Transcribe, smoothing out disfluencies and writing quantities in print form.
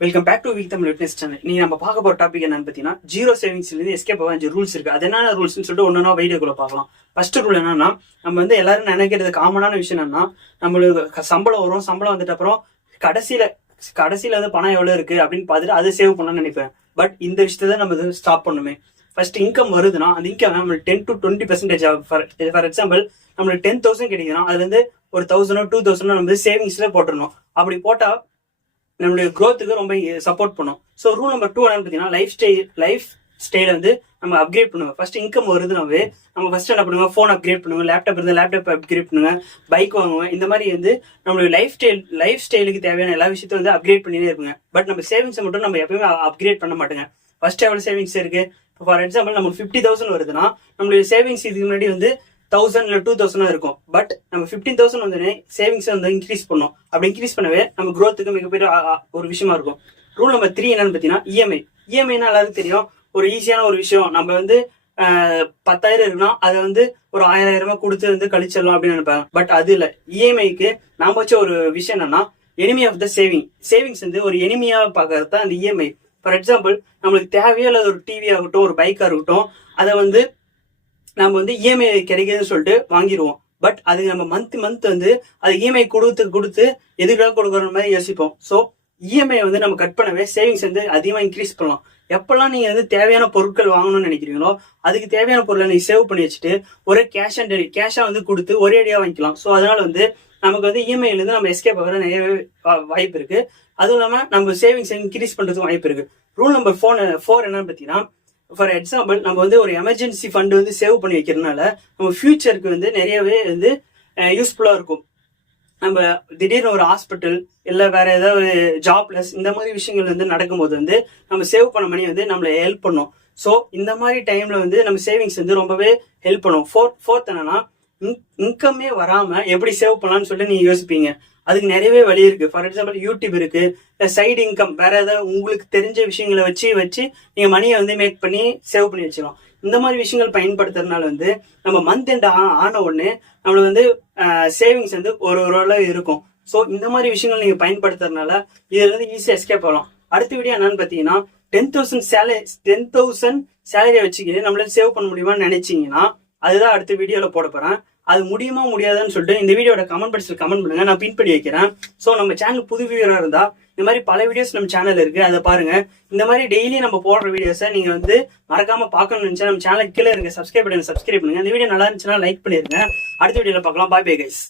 Welcome back to week Tamil fitness channel. நீங்க நம்ம பார்க்க போற டாபிக் என்னன்னு பாத்தீங்கன்னா, ஜீரோ சேவிங்ஸ்ல இருந்து எஸ்கேப் ஆக 5 ரூல்ஸ் இருக்கு. அது என்னென்ன ரூல்ஸ்னு சொல்லிட்டு ஒன்னொன்னா வீடியோக்குள்ள பார்க்கலாம். ஃபர்ஸ்ட் ரூல் என்னன்னா, நம்ம வந்து எல்லாரும் நினைக்கிறது காமனான விஷயம் என்னன்னா, நம்மளுக்கு சம்பளம் வரும், சம்பளம் வந்துட்டு அப்புறம் கடைசியில வந்து பணம் எவ்வளவு இருக்கு அப்படின்னு பார்த்துட்டு அதை சேவ் பண்ணணும்னு நினைப்பேன். பட் இந்த விஷயத்தை நம்ம ஸ்டாப் பண்ணுமே. ஃபர்ஸ்ட் இன்கம் வருதுன்னா அந்த இன்கம் நம்மளுக்கு 10 to 20% ஃபார் எக்ஸாம்பிள் நம்மளுக்கு 10,000 கிடைக்குதுன்னா அதுல இருந்து ஒரு 1,000 2,000 நம்ம சேவிங்ஸ்ல போட்டுடணும். அப்படி போட்டா நம்மளுடைய க்ரோத்துக்கு ரொம்ப சப்போர்ட் பண்ணும். ஸோ ரூல் நம்பர் 2 என்னன்னு பார்த்தீங்கன்னா, லைஃப் ஸ்டைல வந்து நம்ம அப்கிரேட் பண்ணுவோம். ஃபர்ஸ்ட் இன்கம் வருதுனாவே நம்ம ஃபர்ஸ்ட் என்ன பண்ணுவோம், ஃபோன் அப்கிரேட் பண்ணுவோம், லேப்டாப் இருந்தால் லேப்டாப் அப்கிரேட் பண்ணுவேன், பைக் வாங்குவேன். இந்த மாதிரி வந்து நம்மளுடைய லைஃப் ஸ்டைலுக்கு தேவையான எல்லா விஷயத்தையும் வந்து அப்கிரேட் பண்ணினே இருப்போங்க. பட் நம்ம சேவிங்ஸை மட்டும் நம்ம எப்பயுமே அப்கிரேட் பண்ண மாட்டோங்க. ஃபர்ஸ்ட் எவ்வளவு சேவிங்ஸ் இருக்கு, ஃபார் எக்ஸாம்பிள் நமக்கு 50,000 வருதுன்னா நம்மளுடைய சேவிங்ஸ் இதுக்கு முன்னாடி வந்து 1,000 இல்ல 2,000 இருக்கும். பட் நம்ம 15,000 வந்து சேவிங்ஸ் வந்து இன்க்ரீஸ் பண்ணோம். அப்படி இன்க்ரீஸ் பண்ணவே நம்ம க்ரோத்துக்கு மிகப்பெரிய ஒரு விஷயமா இருக்கும். ரூல் நம்பர் 3 என்னன்னு பாத்தீங்கன்னா, இஎம்ஐனா எல்லாருக்கும் தெரியும், ஒரு ஈஸியான ஒரு விஷயம். நம்ம வந்து 10,000 இருக்குன்னா அதை வந்து ஒரு 1,000 கொடுத்து வந்து கழிச்சிடலாம் அப்படின்னு நினைப்பாங்க. பட் அது இல்ல. இஎம்ஐக்கு நாம வச்ச ஒரு விஷயம் என்னன்னா, எனிமி ஆஃப் த சேவிங்ஸ் வந்து ஒரு எனிமியா பாக்குறது தான் அந்த இஎம்ஐ. ஃபார் எக்ஸாம்பிள் நம்மளுக்கு தேவையோ இல்லை ஒரு டிவி ஆகட்டும், ஒரு பைக்கா இருக்கட்டும், அதை வந்து நம்ம வந்து இஎம்ஐ கிடைக்குதுன்னு சொல்லிட்டு வாங்கிடுவோம். பட் அது நம்ம மந்த் வந்து அது இஎம்ஐ கொடுத்து எதுக்காக கொடுக்குற மாதிரி யோசிப்போம். ஸோ இஎம்ஐ வந்து நம்ம கட் பண்ணவே சேவிங்ஸ் வந்து அதிகமாக இன்க்ரீஸ் பண்ணலாம். எப்பெல்லாம் நீங்க வந்து தேவையான பொருட்கள் வாங்கணும்னு நினைக்கிறீங்களோ அதுக்கு தேவையான பொருளை நீங்க சேவ் பண்ணி வச்சுட்டு ஒரே கேஷா வந்து கொடுத்து ஒரே அடியா வாங்கிக்கலாம். ஸோ அதனால வந்து நமக்கு வந்து இஎம்ஐல இருந்து நம்ம எஸ்கேப் ஆகிற நிறைய வாய்ப்பு இருக்கு. அதுவும் இல்லாம நம்ம சேவிங்ஸ் இன்க்ரீஸ் பண்றதுக்கு வாய்ப்பு இருக்கு. ரூல் நம்பர் 4 என்னன்னு பாத்தீங்கன்னா, ஃபார் எக்ஸாம்பிள் நம்ம வந்து ஒரு எமர்ஜென்சி ஃபண்ட் வந்து சேவ் பண்ணி வைக்கிறதுனால நம்ம ஃபியூச்சருக்கு வந்து நிறையவே வந்து யூஸ்ஃபுல்லா இருக்கும். நம்ம திடீர்னு ஒரு ஹாஸ்பிட்டல் இல்ல வேற ஏதாவது ஒரு ஜாப்லெஸ் இந்த மாதிரி விஷயங்கள் வந்து நடக்கும்போது வந்து நம்ம சேவ் பண்ண மணி வந்து நம்மள ஹெல்ப் பண்ணும். ஸோ இந்த மாதிரி டைம்ல வந்து நம்ம சேவிங்ஸ் வந்து ரொம்பவே ஹெல்ப் பண்ணும். ஃபோர்த் என்னன்னா, இன்கமே வராம எப்படி சேவ் பண்ணலாம்னு சொல்லிட்டு நீங்க யோசிப்பீங்க. அதுக்கு நிறையவே வழி இருக்கு. ஃபார் எக்ஸாம்பிள் யூடியூப் இருக்கு, சைடு இன்கம் வேற ஏதாவது உங்களுக்கு தெரிஞ்ச விஷயங்களை வச்சு நீங்க மணியை வந்து மேக் பண்ணி சேவ் பண்ணி வச்சிடலாம். இந்த மாதிரி விஷயங்கள் பயன்படுத்துறதுனால வந்து நம்ம மந்த் எண்ட் ஆன உடனே நம்மளுக்கு வந்து சேவிங்ஸ் வந்து ஒரு அளவு இருக்கும். ஸோ இந்த மாதிரி விஷயங்கள் நீங்க பயன்படுத்துறதுனால இதுல இருந்து ஈஸியா எஸ்கேப் ஆகலாம். அடுத்த வீடியோ என்னன்னு பாத்தீங்கன்னா, 10,000 சேலரியை வச்சுக்கிட்டு நம்மளால சேவ் பண்ண முடியுமான்னு நினைச்சீங்கன்னா அதுதான் அடுத்த வீடியோல போட போறேன். அது முடியுமா முடியாதுன்னு சொல்லிட்டு இந்த வீடியோட கமெண்ட் பாக்ஸ்ல கமெண்ட் பண்ணுங்க, நான் பின் பண்ணி வைக்கிறேன். ஸோ நம்ம சேனல் புது வியூவரா இருந்தா இந்த மாதிரி பல வீடியோஸ் நம்ம சேனல் இருக்கு, அதை பாருங்க. இந்த மாதிரி டெய்லி நம்ம போடுற வீடியோஸை நீங்க வந்து மறக்காம பார்க்கணும்னு நினைச்சா நம்ம சேனலுக்கு கீழே இருக்க சப்ஸ்கிரைப் பண்ணுங்க. இந்த வீடியோ நல்லா இருந்துச்சுன்னா லைக் பண்ணிருங்க. அடுத்த வீடியோல பார்க்கலாம். Bye bye guys.